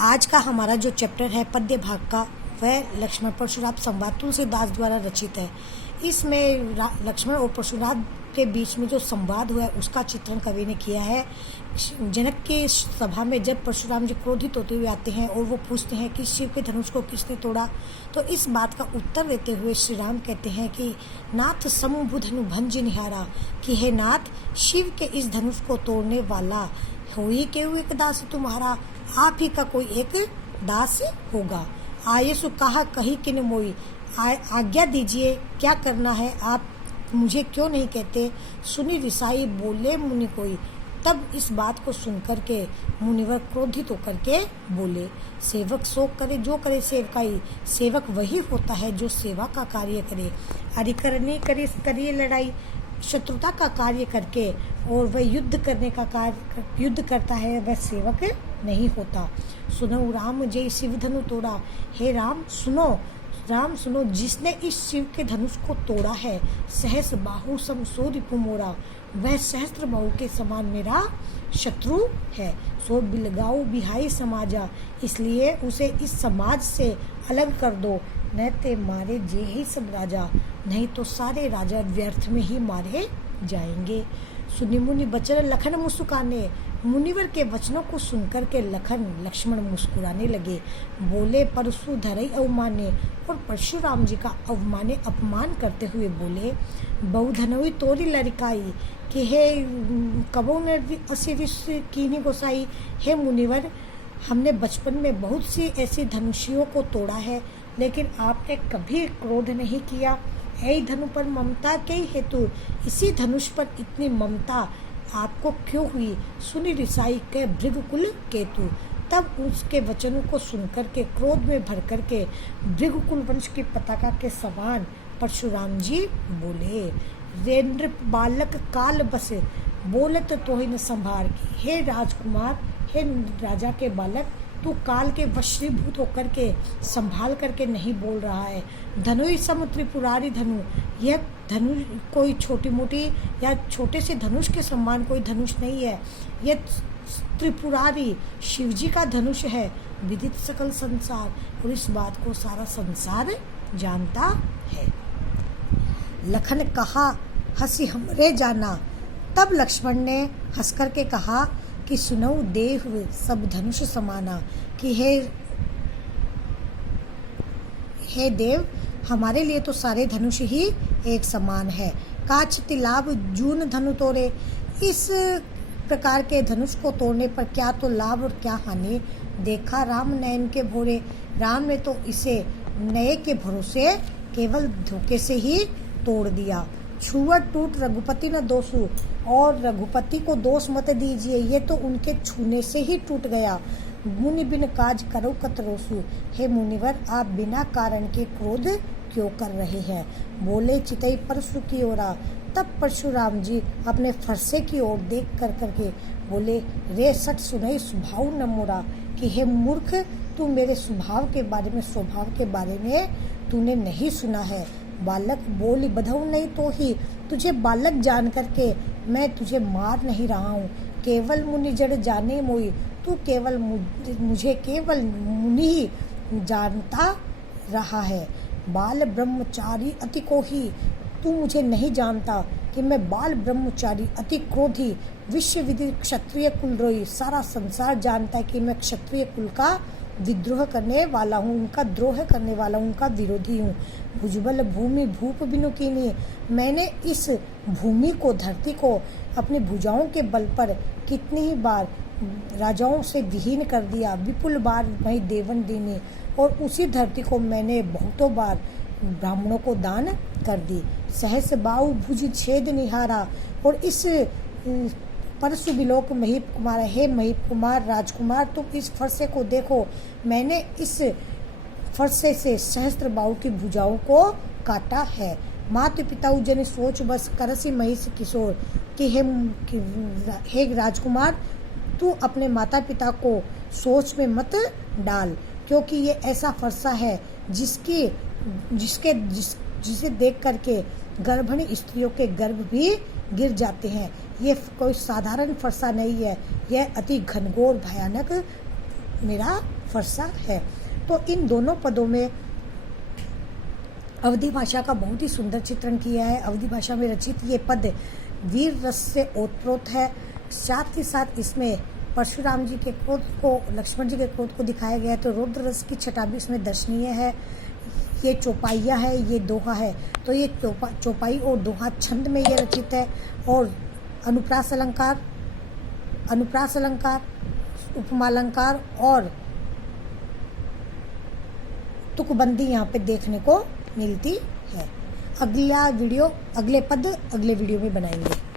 आज का हमारा जो चैप्टर है पद्य भाग का, वह लक्ष्मण परशुराम संवाद तुलसीदास द्वारा रचित है। इसमें लक्ष्मण और परशुराम के बीच में जो संवाद हुआ है उसका चित्रण कवि ने किया है। जनक के सभा में जब परशुराम जी क्रोधित होते हुए आते हैं और वो पूछते हैं कि शिव के धनुष को किसने तोड़ा, तो इस बात का उत्तर देते हुए श्री राम कहते हैं कि नाथ समबुध भंज निहारा, कि हे नाथ, शिव के इस धनुष को तोड़ने वाला होई केहू एक दास तुम्हारा, आप ही का कोई एक दास होगा। आयसु कहा कही किन मोई, आज्ञा दीजिए क्या करना है, आप मुझे क्यों नहीं कहते। सुनी रिसाई बोले मुनि कोई, तब इस बात को सुनकर के मुनिवर क्रोधित होकर के बोले, सेवक शोक करे जो करे सेवकाई, सेवक वही होता है जो सेवा का कार्य करे। अरिकरणी करे करिए लड़ाई, शत्रुता का कार्य करके और वह युद्ध करने का कार्य युद्ध करता है, वह सेवक नहीं होता। सुनो राम जय शिव धनु तोड़ा, हे राम सुनो, जिसने इस शिव के धनुष को तोड़ा है, सहस बाहु सम सो रिपु मोरा, वह सहस्त्र बाहु के समान मेरा शत्रु है। सो बिलगाऊ बिहाई समाजा, इसलिए उसे इस समाज से अलग कर दो। न ते मारे जे ही सब राजा, नहीं तो सारे राजा व्यर्थ में ही मारे जाएंगे। सुनि मुनि बचन लखन मुस्कुराने, मुनिवर के वचनों को सुनकर के लक्ष्मण मुस्कुराने लगे। बोले परशु धरई अवमाने, और परशुराम जी का अपमान करते हुए बोले, बहुधनोई तोरी लड़काई, कि हे कबो ने असिरिस कीनी गोसाई, हे मुनिवर, हमने बचपन में बहुत सी ऐसी धनुषियों को तोड़ा है, लेकिन आपने कभी क्रोध नहीं किया। ऐ धनु पर ममता के हेतु, इसी धनुष पर इतनी ममता आपको क्यों हुई। सुनी रिसाई के भृगुकुल केतु, तब उसके वचनों को सुनकर के क्रोध में भर कर के भृगुकुल वंश की पताका के समान परशुराम जी बोले, रेंद्र बालक काल बस, बोलत तो ही न संभार की, हे राजकुमार, हे राजा के बालक, तू काल के वशीभूत होकर के संभाल करके नहीं बोल रहा है। धनुई सम त्रिपुरारी धनु, यह धनुष कोई छोटी मोटी या छोटे से धनुष के समान कोई धनुष नहीं है, यह त्रिपुरारी शिवजी का धनुष है। विदित सकल संसार, और इस बात को सारा संसार जानता है। लखन कहा हंसी हमरे जाना, तब लक्ष्मण ने हंस करके कहा कि सुनो देव सब धनुष समाना, कि हे देव, हमारे लिए तो सारे धनुष ही एक समान है। काच तिलाब जून धनु तोड़े, इस प्रकार के धनुष को तोड़ने पर क्या तो लाभ और क्या हानि। देखा राम नयन के भोरे, राम ने तो इसे नए के भरोसे केवल धोखे से ही तोड़ दिया। छुआ टूट रघुपति न दोषु, और रघुपति को दोष मत दीजिए, ये तो उनके छूने से ही टूट गया। मुनि बिन काज करो कतरोसु, हे मुनिवर, आप बिना कारण के क्रोध क्यों कर रहे हैं। बोले चितई परशु की ओरा, तब परशुराम जी अपने फरसे की ओर देख कर करके बोले, रे सट सुनई स्वभाव न मोरा, कि हे मूर्ख, तू मेरे स्वभाव के बारे में तूने नहीं सुना है। बालक बोली बधऊ नहीं तो ही, तुझे बालक जान करके मैं तुझे मार नहीं रहा हूँ। केवल मुनि जड़ जाने मोई, तू केवल मुझे केवल मुनि ही जानता रहा है। बाल ब्रह्मचारी अति कोही, तू मुझे नहीं जानता कि मैं बाल ब्रह्मचारी अति क्रोधी, विश्व विधि क्षत्रिय कुलद्रोही, सारा संसार जानता है कि मैं क्षत्रिय कुल का विद्रोह करने वाला हूँ, उनका द्रोह करने वाला हूँ, उनका विरोधी हूँ। भुजबल भूमि भूप बिनु कीनी, मैंने इस भूमि को, धरती को अपनी भुजाओं के बल पर कितनी ही बार राजाओं से विहीन कर दिया। विपुल बार वही देवन दीनी, और उसी धरती को मैंने बहुतों बार ब्राह्मणों को दान कर दी। सहस बाहु भुज छेद निहारा, और इस परशु बिलोक महीप कुमार, हे महीप कुमार राजकुमार, तुम इस फरसे को देखो, मैंने इस फरसे से सहस्त्र बाहु की भुजाओं को काटा है। मातु पिताऊ जन सोच बस करसी महिष किशोर, कि हे राजकुमार, तू अपने माता पिता को सोच में मत डाल, क्योंकि ये ऐसा फरसा है जिसे देख करके गर्भिणी स्त्रियों के गर्भ भी गिर जाते हैं। ये कोई साधारण फरसा नहीं है, यह अति घनघोर भयानक मेरा फरसा है। तो इन दोनों पदों में अवधी भाषा का बहुत ही सुंदर चित्रण किया है। अवधी भाषा में रचित ये पद वीर रस से ओतप्रोत है। साथ ही साथ इसमें परशुराम जी के क्रोध को, लक्ष्मण जी के क्रोध को दिखाया गया है। तो रौद्र रस की छटा भी इसमें दर्शनीय है। ये चौपाइया है, ये दोहा है। तो ये चौपाई और दोहा छंद में ये रचित है। और अनुप्रास अलंकार, उपमालंकार और तुकबंदी यहाँ पे देखने को मिलती है। अगले पद अगले वीडियो में बनाएंगे।